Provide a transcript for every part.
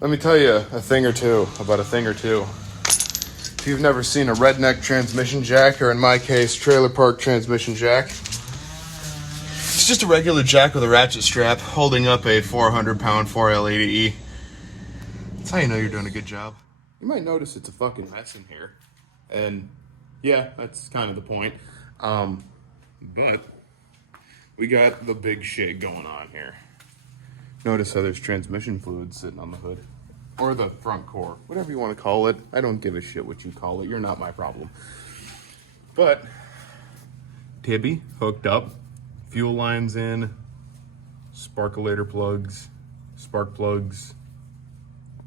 Let me tell you a thing or two about a thing or two. If you've never seen a redneck transmission jack, or in my case, trailer park transmission jack, it's just a regular jack with a ratchet strap holding up a 400-pound 4L80E. That's how you know you're doing a good job. You might notice it's a fucking mess in here. And yeah, that's kind of the point. But we got the big shit going on here. Notice how there's transmission fluid sitting on the hood. Or the front core. Whatever you want to call it. I don't give a shit what you call it. You're not my problem. But Tibby hooked up. Fuel lines in. Sparkulator plugs. Spark plugs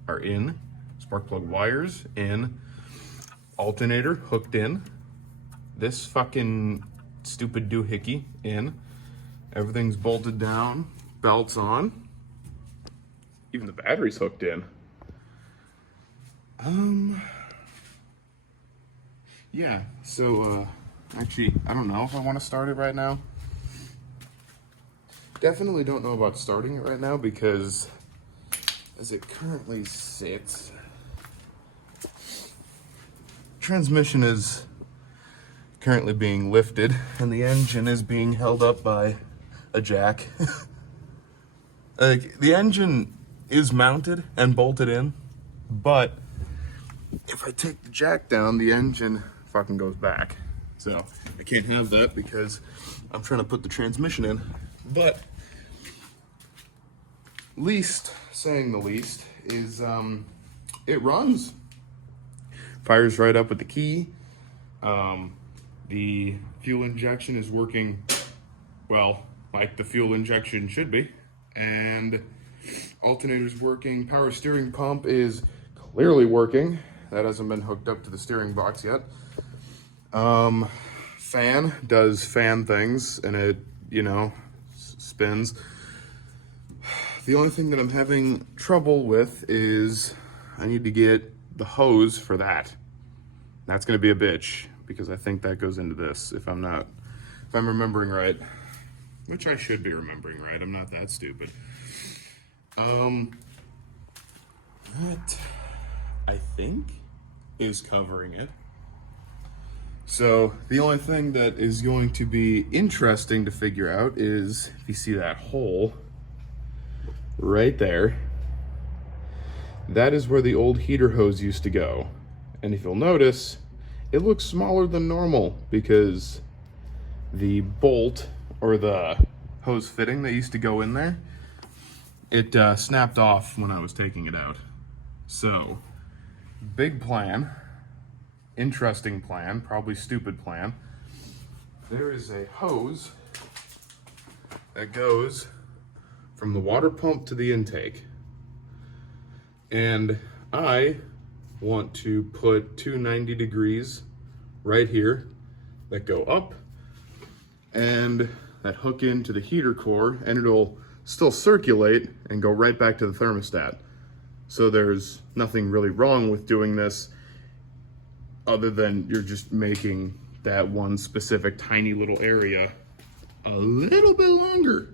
are in. Spark plug wires in. Alternator hooked in. This fucking stupid doohickey in. Everything's bolted down. Belts on. Even the battery's hooked in. Yeah, so, actually, I don't know if I want to start it right now. Definitely don't know about starting it right now because as it currently sits, transmission is currently being lifted and the engine is being held up by a jack. Like, the engine is mounted and bolted in, but if I take the jack down, the engine fucking goes back. So I can't have that because I'm trying to put the transmission in. But saying the least, is it runs. Fires right up with the key. The fuel injection is working, well, like the fuel injection should be. And alternator's working. Power steering pump is clearly working. That hasn't been hooked up to the steering box yet. Fan does fan things and it, spins. The only thing that I'm having trouble with is I need to get the hose for that. That's gonna be a bitch because I think that goes into this if I'm remembering right. Which I should be remembering right. I'm not that stupid. That I think is covering it. So the only thing that is going to be interesting to figure out is if you see that hole right there, that is where the old heater hose used to go. And if you'll notice, it looks smaller than normal because the bolt or the hose fitting that used to go in there, it snapped off when I was taking it out. So, big plan, interesting plan, probably stupid plan. There is a hose that goes from the water pump to the intake. And I want to put two 90 degrees right here that go up and that hook into the heater core, and it'll still circulate and go right back to the thermostat. So there's nothing really wrong with doing this other than you're just making that one specific tiny little area a little bit longer.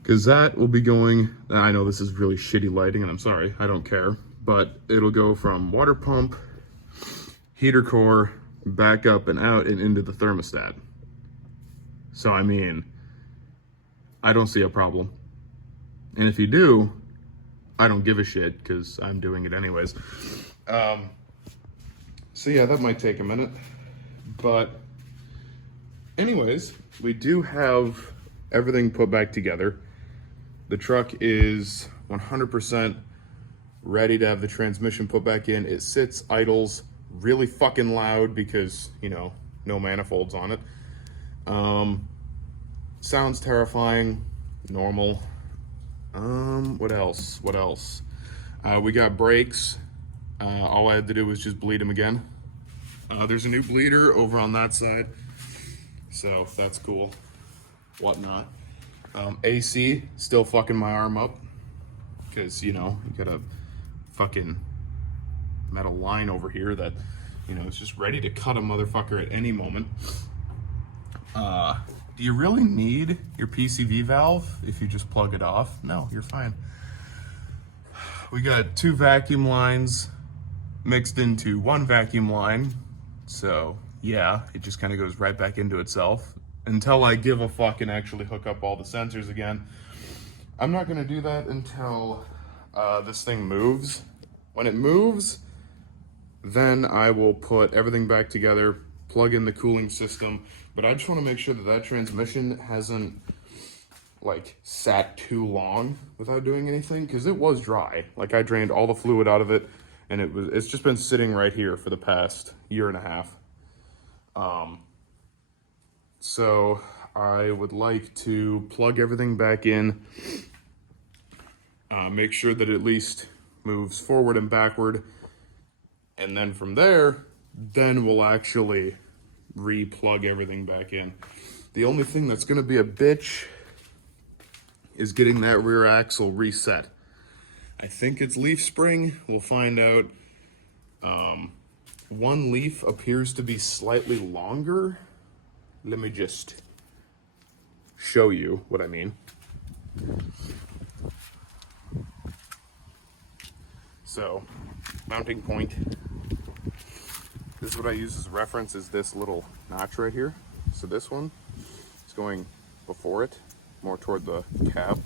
Because that will be going, I know this is really shitty lighting and I'm sorry, I don't care, but it'll go from water pump, heater core, back up and out and into the thermostat. So I mean, I don't see a problem. And if you do, I don't give a shit because I'm doing it anyways. So yeah, that might take a minute. But anyways, we do have everything put back together. The truck is 100% ready to have the transmission put back in. It sits, idles really fucking loud because, no manifolds on it. Sounds terrifying, normal. What else? We got brakes. All I had to do was just bleed them again. There's a new bleeder over on that side, so that's cool. Whatnot. AC, still fucking my arm up, because, you got a fucking metal line over here that, is just ready to cut a motherfucker at any moment. Do you really need your PCV valve if you just plug it off? No, you're fine. we got 2 vacuum lines mixed into 1 vacuum line. So yeah, it just kind of goes right back into itself until I give a fuck and actually hook up all the sensors again. I'm not gonna do that until this thing moves. When it moves, then I will put everything back together, plug in the cooling system, but I just want to make sure that that transmission hasn't like sat too long without doing anything, because it was dry. Like I drained all the fluid out of it, and it's just been sitting right here for the past year and a half. So I would like to plug everything back in, make sure that it at least moves forward and backward, and then from there, then we'll actually re-plug everything back in. The only thing that's gonna be a bitch is getting that rear axle reset. I think it's leaf spring, we'll find out. One leaf appears to be slightly longer. Let me just show you what I mean. So, mounting point. This is what I use as a reference, is this little notch right here. So this one is going before it, more toward the cab.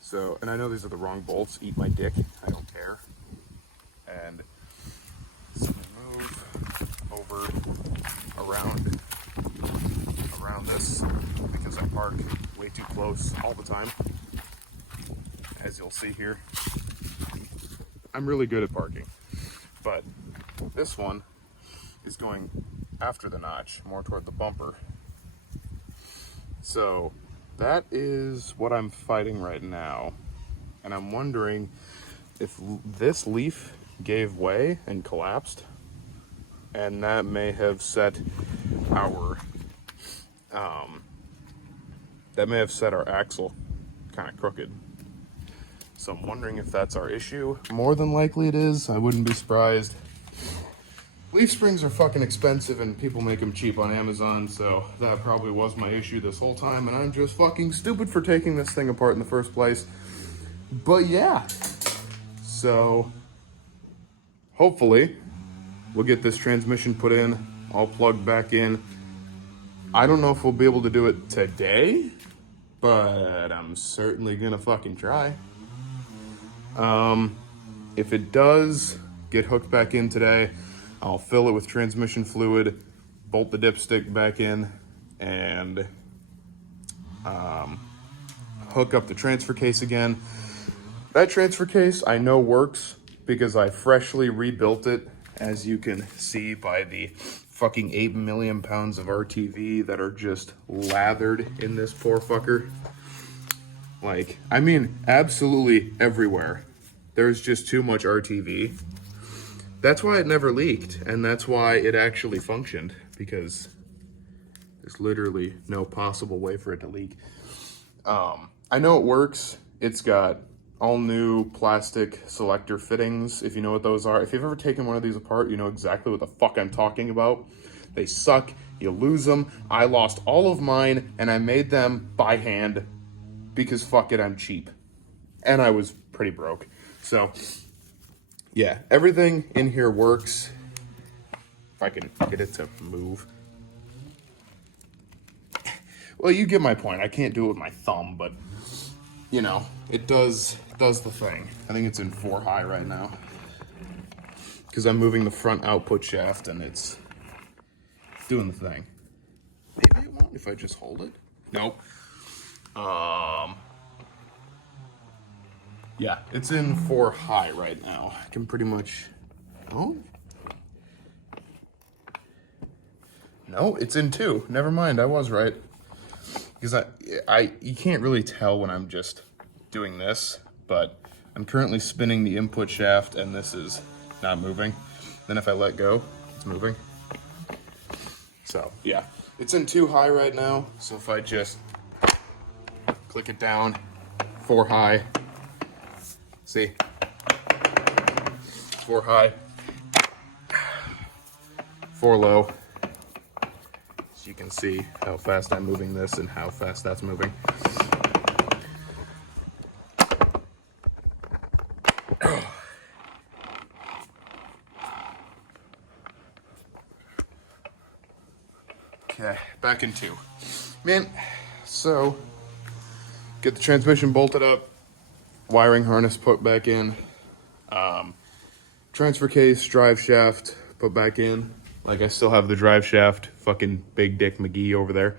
So, and I know these are the wrong bolts, eat my dick, I don't care. And so we move over around this, because I park way too close all the time. As you'll see here, I'm really good at parking, but this one is going after the notch, more toward the bumper. So that is what I'm fighting right now. And I'm wondering if this leaf gave way and collapsed, and that may have set our axle kind of crooked. So I'm wondering if that's our issue. More than likely it is. I wouldn't be surprised. Leaf springs are fucking expensive and people make them cheap on Amazon, so that probably was my issue this whole time, and I'm just fucking stupid for taking this thing apart in the first place. But yeah, so hopefully we'll get this transmission put in, all plugged back in. I don't know if we'll be able to do it today, but I'm certainly gonna fucking try. If it does get hooked back in today, I'll fill it with transmission fluid, bolt the dipstick back in, and hook up the transfer case again. That transfer case I know works because I freshly rebuilt it, as you can see by the fucking 8 million pounds of RTV that are just lathered in this poor fucker. Like, I mean, absolutely everywhere. There's just too much RTV. That's why it never leaked, and that's why it actually functioned, because there's literally no possible way for it to leak. I know it works. It's got all new plastic selector fittings, if you know what those are. If you've ever taken one of these apart, you know exactly what the fuck I'm talking about. They suck, you lose them. I lost all of mine, and I made them by hand, because fuck it, I'm cheap. And I was pretty broke. So, yeah, everything in here works. If I can get it to move. Well, you get my point. I can't do it with my thumb, but, you know, it does the thing. I think it's in 4 high right now, because I'm moving the front output shaft, and it's doing the thing. Maybe it won't if I just hold it. Nope. Yeah, it's in 4 high right now. I can pretty much, oh. No, it's in 2. Never mind, I was right. Because you can't really tell when I'm just doing this, but I'm currently spinning the input shaft and this is not moving. Then if I let go, it's moving. So yeah, it's in 2 high right now. So if I just click it down, 4 high, see, 4 high, 4 low. So you can see how fast I'm moving this and how fast that's moving. Okay, back in 2. Man, so get the transmission bolted up, wiring harness put back in, transfer case, drive shaft put back in. Like, I still have the drive shaft, fucking Big Dick McGee over there.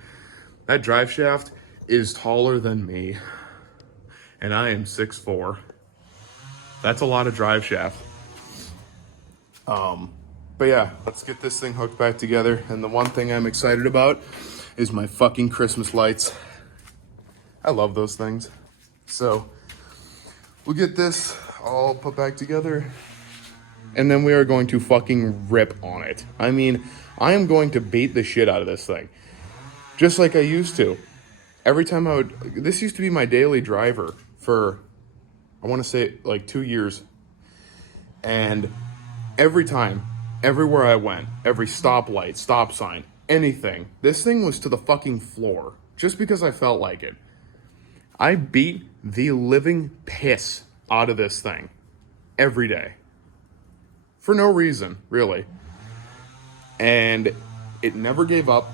That drive shaft is taller than me, and I am 6'4". That's a lot of drive shaft. But yeah, let's get this thing hooked back together. And the one thing I'm excited about is my fucking Christmas lights. I love those things. So we'll get this all put back together, and then we are going to fucking rip on it. I mean, I am going to beat the shit out of this thing, just like I used to. Every time this used to be my daily driver for, I want to say, like 2 years. And every time, everywhere I went, every stoplight, stop sign, anything, this thing was to the fucking floor, just because I felt like it. I beat the living piss out of this thing every day. For no reason, really. And it never gave up,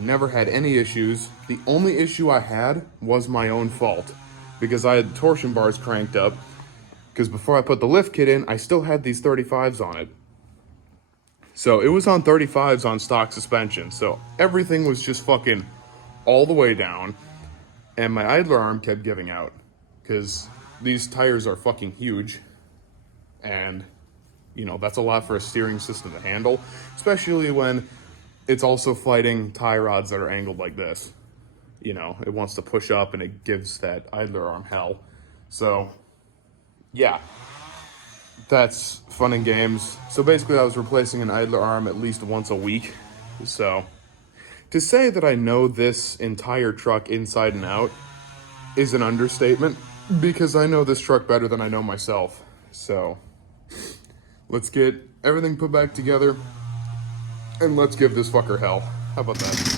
never had any issues. The only issue I had was my own fault, because I had torsion bars cranked up, because before I put the lift kit in, I still had these 35s on it. So it was on 35s on stock suspension. So everything was just fucking all the way down. And my idler arm kept giving out, because these tires are fucking huge. And, you know, that's a lot for a steering system to handle, especially when it's also fighting tie rods that are angled like this. You know, it wants to push up and it gives that idler arm hell. So, yeah, that's fun and games. So basically I was replacing an idler arm at least once a week. So to say that I know this entire truck inside and out is an understatement, because I know this truck better than I know myself. So let's get everything put back together and let's give this fucker hell. How about that?